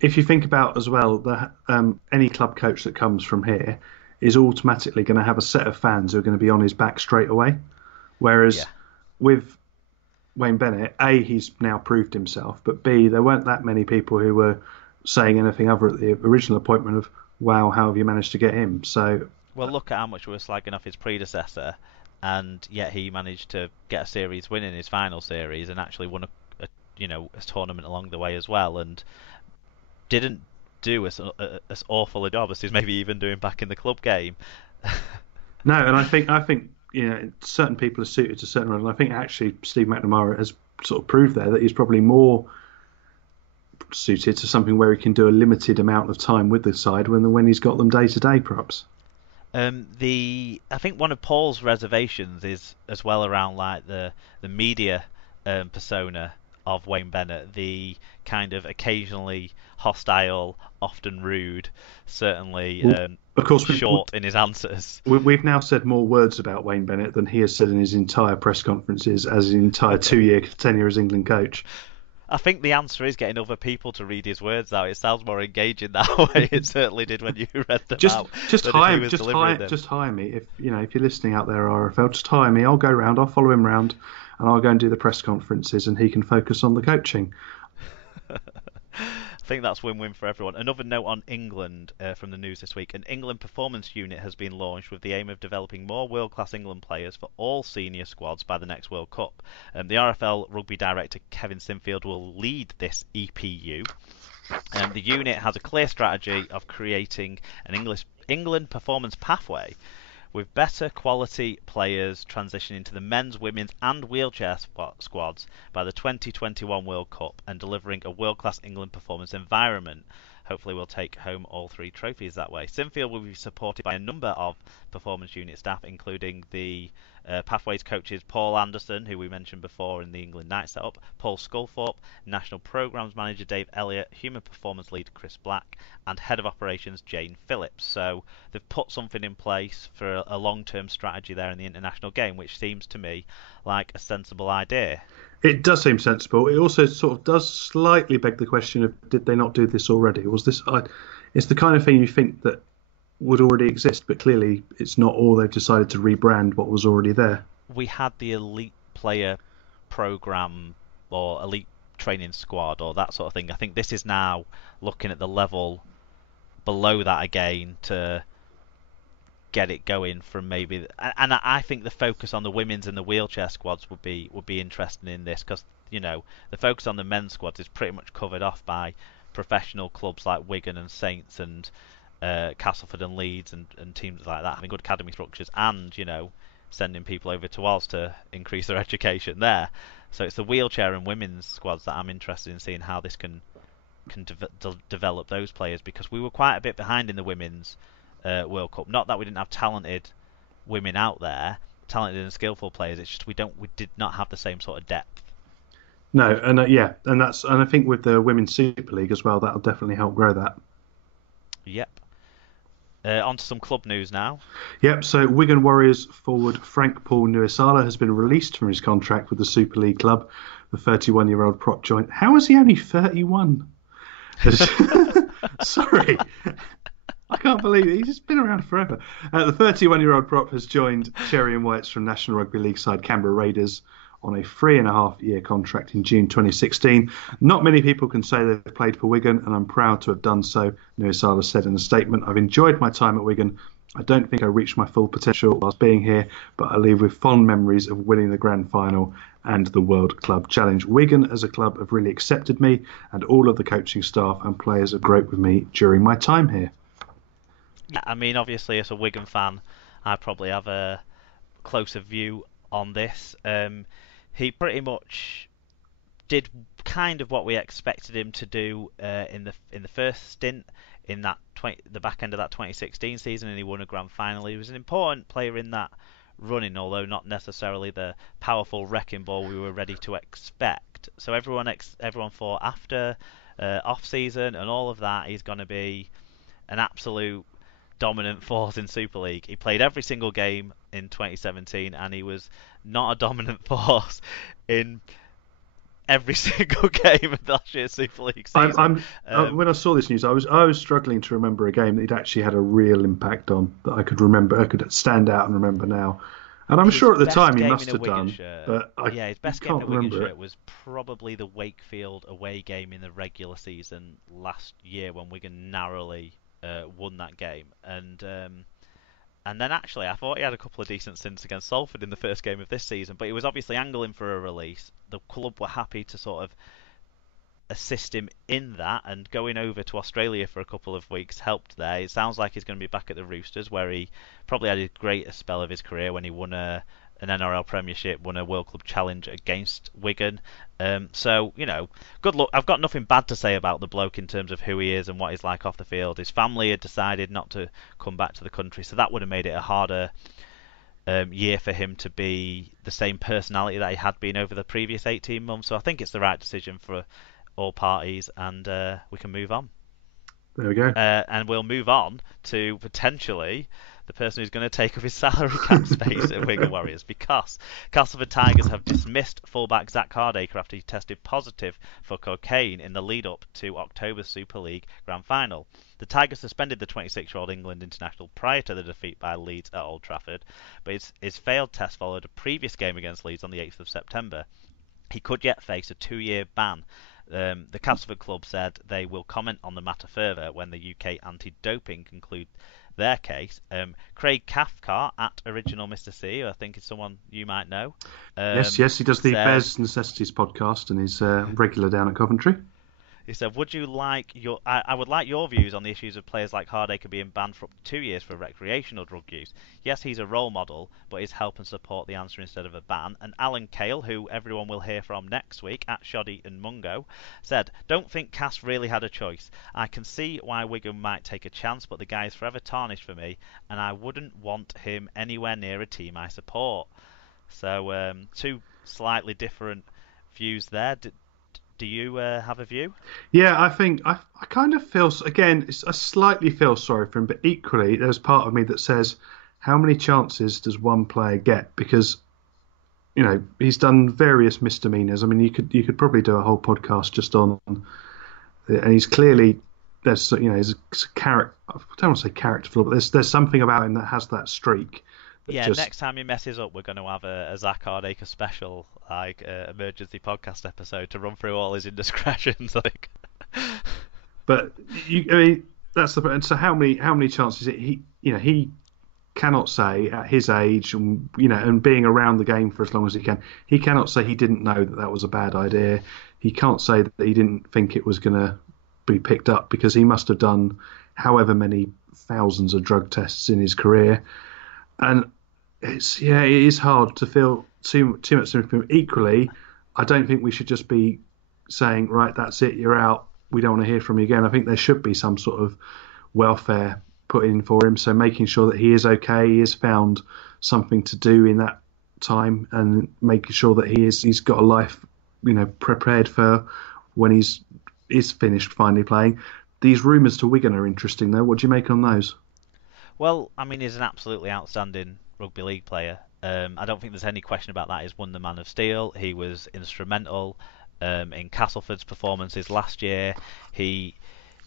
if you think about as well, any club coach that comes from here is automatically going to have a set of fans who are going to be on his back straight away. Yeah. Whereas with Wayne Bennett, A, he's now proved himself, but B, there weren't that many people who were saying anything other at the original appointment of, wow, how have you managed to get him? So, Well, look at how much we were slagging off his predecessor, and yet he managed to get a series win in his final series and actually won a tournament along the way as well, and didn't do as awful a job as he's maybe even doing back in the club game. no, and I think certain people are suited to certain roles, and I think actually Steve McNamara has sort of proved there that he's probably more suited to something where he can do a limited amount of time with the side when he's got them day to day, perhaps. The I think one of Paul's reservations is as well around like the media persona of Wayne Bennett, the kind of occasionally hostile, often rude, certainly Well, of course, short in his answers. we've now said more words about Wayne Bennett than he has said in his entire press conferences as his entire 2 year tenure as England coach. I think the answer is getting other people to read his words out. It sounds more engaging that way. It certainly did when you read them Just out just than if he hire was just delivering hire them. just hire me if you're listening out there, RFL, just hire me. I'll go round, I'll follow him round, and I'll go and do the press conferences, and he can focus on the coaching. I think that's win-win for everyone. Another note on England from the news this week. An England performance unit has been launched with the aim of developing more world-class England players for all senior squads by the next World Cup. The RFL rugby director Kevin Sinfield will lead this EPU. The unit has a clear strategy of creating an England performance pathway with better quality players transitioning to the men's, women's, and wheelchair squads by the 2021 World Cup and delivering a world class England performance environment. Hopefully, we'll take home all three trophies that way. Sinfield will be supported by a number of performance unit staff, including the Pathways coaches Paul Anderson, who we mentioned before in the England night setup, Paul Sculthorpe, National Programmes Manager Dave Elliott, Human Performance Lead Chris Black, and Head of Operations Jane Phillips. So they've put something in place for a long-term strategy there in the international game, which seems to me like a sensible idea. It does seem sensible. It also sort of does slightly beg the question of did they not do this already? Was this? It's the kind of thing you think that would already exist, but clearly it's not. Or they've decided to rebrand what was already there. We had the elite player program or elite training squad or that sort of thing. I think this is now looking at the level below that again to get it going from maybe, and I think the focus on the women's and the wheelchair squads would be interesting in this because the focus on the men's squads is pretty much covered off by professional clubs like Wigan and Saints and Castleford and Leeds and teams like that having good academy structures and sending people over to Wales to increase their education there. So it's the wheelchair and women's squads that I'm interested in seeing how this can develop those players because we were quite a bit behind in the women's World Cup. Not that we didn't have talented women out there, talented and skillful players. It's just we did not have the same sort of depth. No, and yeah, and I think with the Women's Super League as well, that'll definitely help grow that. Yep. On to some club news now. Yep. So Wigan Warriors forward Frank Paul Nuisala has been released from his contract with the Super League club. The 31-year-old prop joined. How is he only 31? Sorry. I can't believe it. He's just been around forever. The 31-year-old prop has joined Cherry and Whites from National Rugby League side Canberra Raiders on a 3.5-year contract in June 2016. Not many people can say they've played for Wigan, and I'm proud to have done so, Nuisala said in a statement. I've enjoyed my time at Wigan. I don't think I reached my full potential whilst being here, but I leave with fond memories of winning the grand final and the World Club Challenge. Wigan as a club have really accepted me, and all of the coaching staff and players have grown with me during my time here. Yeah, I mean, obviously, as a Wigan fan, I probably have a closer view on this. He pretty much did kind of what we expected him to do in the first stint in the back end of that 2016 season, and he won a grand final. He was an important player in that running, although not necessarily the powerful wrecking ball we were ready to expect. So everyone thought after off season and all of that, he's going to be an absolute dominant force in Super League. He played every single game in 2017, and he was not a dominant force in every single game of last year's Super League season. When I saw this news, I was struggling to remember a game that he'd actually had a real impact on that I could remember. I could stand out and remember now. And I'm sure at the time he must have done. But his best game in a Wigan shirt was probably the Wakefield away game in the regular season last year when Wigan narrowly won that game. And then actually, I thought he had a couple of decent stints against Salford in the first game of this season, but he was obviously angling for a release. The club were happy to sort of assist him in that, and going over to Australia for a couple of weeks helped there. It sounds like he's going to be back at the Roosters, where he probably had his greatest spell of his career when he won an NRL Premiership, won a World Club Challenge against Wigan. So, good luck. I've got nothing bad to say about the bloke in terms of who he is and what he's like off the field. His family had decided not to come back to the country, so that would have made it a harder year for him to be the same personality that he had been over the previous 18 months. So I think it's the right decision for all parties, and we can move on. There we go. And we'll move on to potentially the person who's going to take up his salary cap space at Wigan Warriors, because Castleford Tigers have dismissed fullback Zach Hardacre after he tested positive for cocaine in the lead-up to October's Super League Grand Final. The Tigers suspended the 26-year-old England international prior to the defeat by Leeds at Old Trafford, but his failed test followed a previous game against Leeds on the 8th of September. He could yet face a 2-year ban. The Castleford club said they will comment on the matter further when the UK anti-doping conclude their case. Craig Cathcart at Original Mr. C, who I think is someone you might know. Yes, he does the Bears Necessities podcast and is regular down at Coventry. He said, I would like your views on the issues of players like Hardacre being banned for up to 2 years for recreational drug use. Yes, he's a role model, but is help and support the answer instead of a ban. And Alan Cale, who everyone will hear from next week, at Shoddy and Mungo, said, don't think Cass really had a choice. I can see why Wigan might take a chance, but the guy is forever tarnished for me, and I wouldn't want him anywhere near a team I support. So, two slightly different views there. Do you have a view? Yeah, I think I kind of feel, again, I slightly feel sorry for him, but equally there's part of me that says, how many chances does one player get? Because, he's done various misdemeanors. I mean, you could probably do a whole podcast just on, and he's clearly, he's a character. I don't want to say character flaw, but there's something about him that has that streak. Yeah, next time he messes up, we're going to have a Zach Hardacre special, emergency podcast episode to run through all his indiscretions. But that's the. And so how many chances he cannot say at his age, and being around the game for as long as he cannot say he didn't know that was a bad idea. He can't say that he didn't think it was going to be picked up, because he must have done however many thousands of drug tests in his career, and. It is hard to feel too much sympathy for him. Equally, I don't think we should just be saying, right, that's it, you're out, we don't want to hear from you again. I think there should be some sort of welfare put in for him, so making sure that he is okay, he has found something to do in that time, and making sure that he's got a life, prepared for when he's finished finally playing. These rumours to Wigan are interesting, though. What do you make on those? Well, I mean, he's an absolutely outstanding rugby league player. I don't think there's any question about that. He's won the Man of Steel. He was instrumental in Castleford's performances last year. He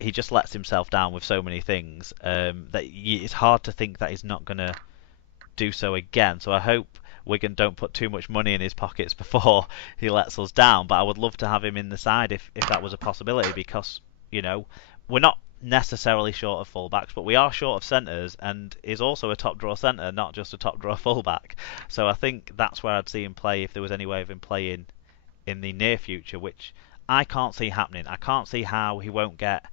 just lets himself down with so many things that it's hard to think that he's not going to do so again. So I hope Wigan don't put too much money in his pockets before he lets us down. But I would love to have him in the side if that was a possibility, because we're not necessarily short of fullbacks, but we are short of centres, and is also a top draw centre, not just a top draw fullback. So I think that's where I'd see him play if there was any way of him playing in the near future, which I can't see happening. I can't see how he won't get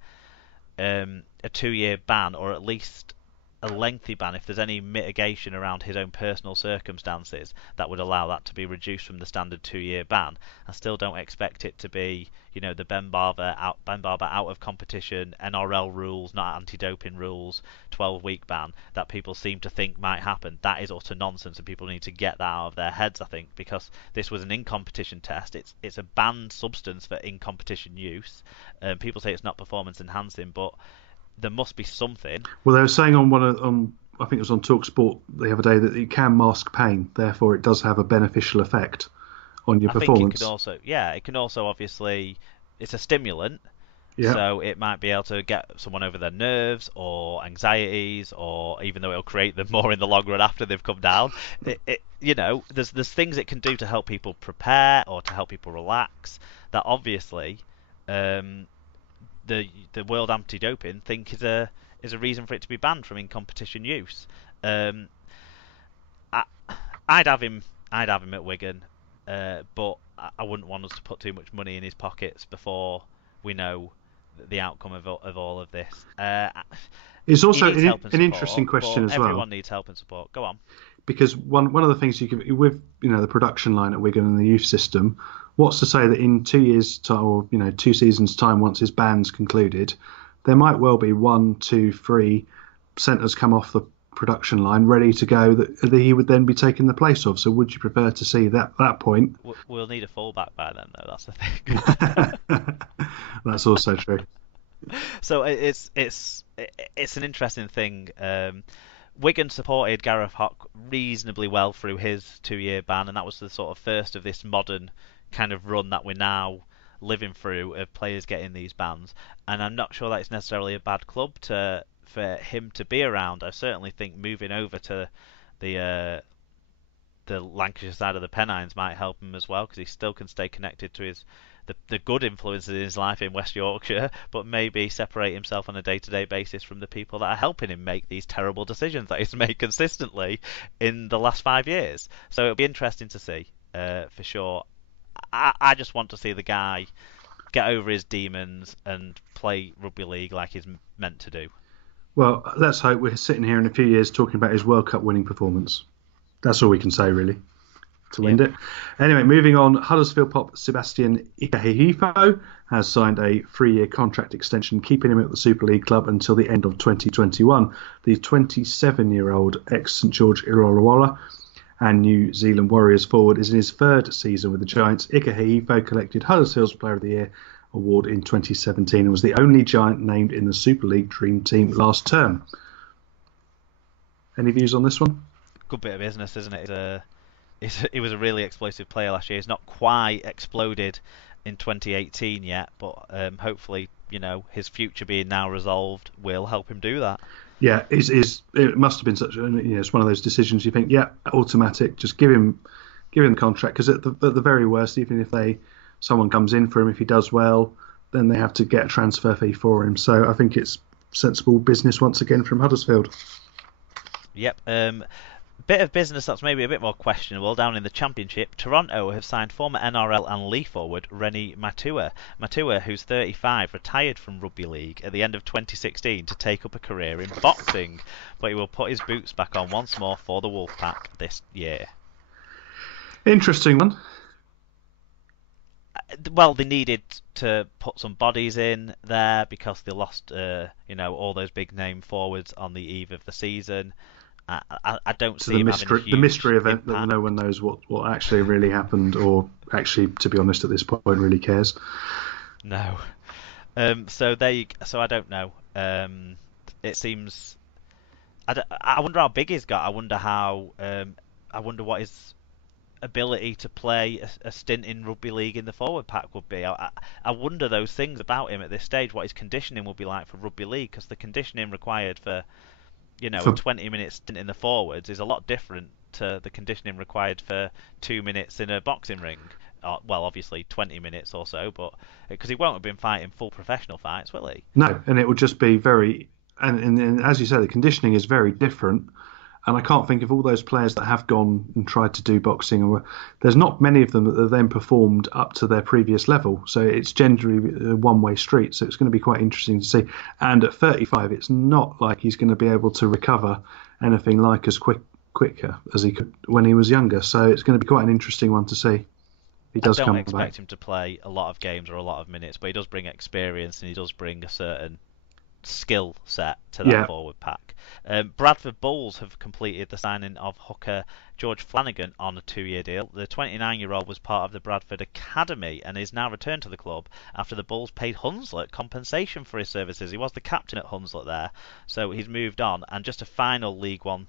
a 2-year ban, or at least a lengthy ban, if there's any mitigation around his own personal circumstances that would allow that to be reduced from the standard 2-year ban. I still don't expect it to be, the Ben Barber out of competition, NRL rules, not anti-doping rules, 12-week ban that people seem to think might happen. That is utter nonsense, and people need to get that out of their heads, I think, because this was an in-competition test. It's a banned substance for in-competition use. People say it's not performance enhancing, but there must be something. Well, they were saying on I think it was on TalkSport the other day, that it can mask pain, therefore it does have a beneficial effect on your I think performance. it can also obviously, it's a stimulant, Yeah. so it might be able to get someone over their nerves or anxieties, or even though it'll create them more in the long run after they've come down. There's things it can do to help people prepare or to help people relax that obviously um, the World Anti-Doping think is a reason for it to be banned from in competition use. Um, I, I'd have him. I'd have him at Wigan, but I wouldn't want us to put too much money in his pockets before we know the outcome of all of this. It's He also needs help and an support, interesting question but as well, everyone needs help and support. Go on. because one of the things you can with the production line at Wigan and the youth system, what's to say that in 2 years' time, or 2 seasons' time, once his ban's concluded, there might well be 1, 2, 3 centres come off the production line ready to go that he would then be taking the place of. So would you prefer to see that point? We'll need a fullback by then, though. That's the thing. That's also true. So it's an interesting thing. Wigan supported Gareth Hock reasonably well through his 2-year ban, and that was the sort of first of this modern kind of run that we're now living through of players getting these bans. And I'm not sure that it's necessarily a bad club for him to be around. I certainly think moving over to the Lancashire side of the Pennines might help him as well, because he still can stay connected to the good influences in his life in West Yorkshire, but maybe separate himself on a day-to-day basis from the people that are helping him make these terrible decisions that he's made consistently in the last 5 years. So it'll be interesting to see, for sure. I just want to see the guy get over his demons and play rugby league like he's meant to do. Well, let's hope we're sitting here in a few years talking about his World Cup winning performance. That's all we can say, really, to end it. Anyway, moving on, Huddersfield Pop Sebastian Ikehefo has signed a 3-year contract extension, keeping him at the Super League club until the end of 2021. The 27-year-old ex-St George Illawarra and New Zealand Warriors forward is in his 3rd season with the Giants. Ikehefo collected Huddersfield's Player of the Year award in 2017 and was the only Giant named in the Super League Dream Team last term. Any views on this one? Good bit of business, isn't it? He was a really explosive player last year. He's not quite exploded in 2018 yet, but hopefully, his future being now resolved will help him do that. Yeah, it must have been such it's one of those decisions you think, automatic, just give him the contract, because at the very worst, even if someone comes in for him, if he does well, then they have to get a transfer fee for him. So I think it's sensible business once again from Huddersfield. Yep. Bit of business that's maybe a bit more questionable down in the Championship. Toronto have signed former NRL and Leigh forward Rennie Matua. Matua, who's 35, retired from rugby league at the end of 2016 to take up a career in boxing, but he will put his boots back on once more for the Wolfpack this year. Interesting one. Well, they needed to put some bodies in there because they lost, all those big name forwards on the eve of the season. I don't see him having a huge the mystery event impact. that no one knows what actually really happened, or actually, to be honest, at this point, really cares. No. So I don't know. It seems. I wonder how big he's got. I wonder what his ability to play a stint in rugby league in the forward pack would be. I wonder those things about him at this stage. What his conditioning will be like for rugby league, because the conditioning required for a 20-minute stint in the forwards is a lot different to the conditioning required for 2 minutes in a boxing ring. Well, obviously 20 minutes or so, but because he won't have been fighting full professional fights, will he? No, and it would just be very, and as you say, the conditioning is very different. And I can't think of all those players that have gone and tried to do boxing. There's not many of them that have then performed up to their previous level. So it's generally a one-way street. So it's going to be quite interesting to see. And at 35, it's not like he's going to be able to recover anything like as quicker as he could when he was younger. So it's going to be quite an interesting one to see. He does come back. I don't expect him to play a lot of games or a lot of minutes, but he does bring experience and he does bring a certain skill set to that forward pack. Bradford Bulls have completed the signing of hooker George Flanagan on a 2-year deal. The 29-year-old was part of the Bradford Academy and is now returned to the club after the Bulls paid Hunslet compensation for his services. He was the captain at Hunslet there, so he's moved on. And just a final League One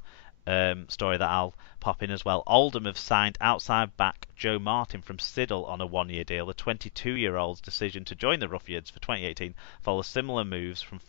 story that I'll pop in as well. Oldham have signed outside back Joe Martin from Siddle on a one-year deal. The 22-year-old's decision to join the Ruffians for 2018 follows similar moves from